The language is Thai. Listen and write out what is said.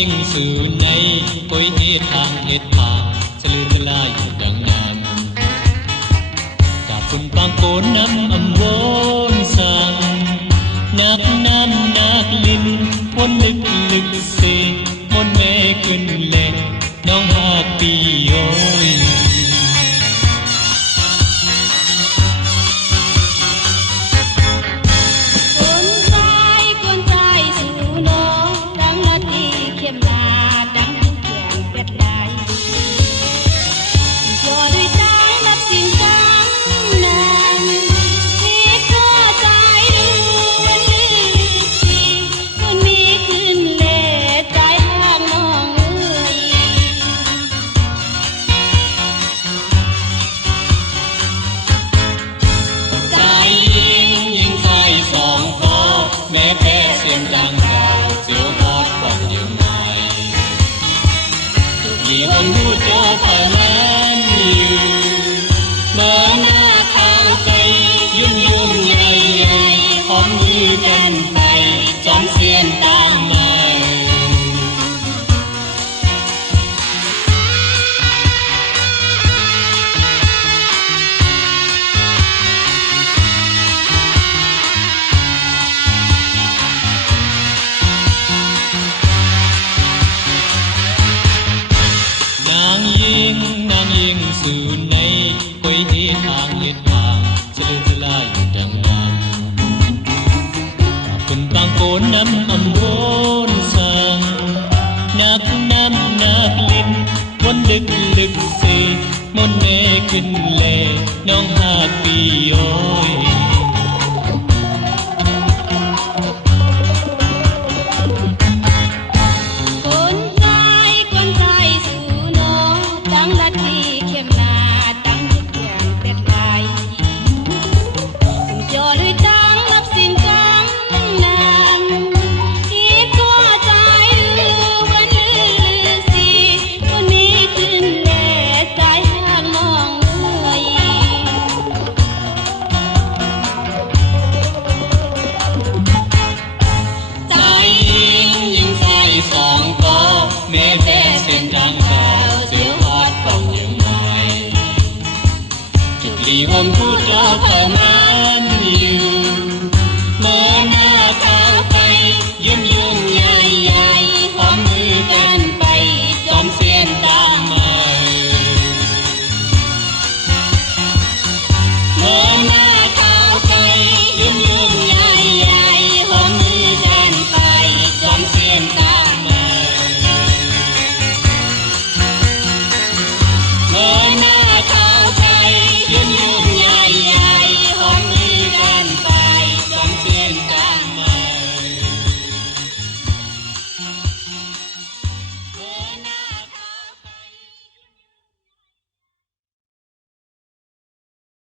ยิงสู่ในโอยเหตุทางเหตุผาสลือสลายอยู่ดังนั้นจากคุณปางโกนน้ำอำวนสั่งนักน้ำนักลินวนลึกลึกเสมนแม่ขึ้นแลน้องหากปีโอยแม้แพ้เสียงดังเก่าเสียวฮอดบอกยังไงที่คงดูโจพามันอยู่เมื่อหน้าเข้าใจยุ่งยุ่งใหญ่ใหญ่หอมมือกันไปสองเสียนตามมานางยิงสู่ในโอยเหตุทางเหตุผางสลือสลายอยู่ดังนั้นเป็นบางโกนน้ำอำโวนสั่งนักน้ำนักลินวนลึกลึกเสมนแม่ขึ้นแลน้องหากปีโอย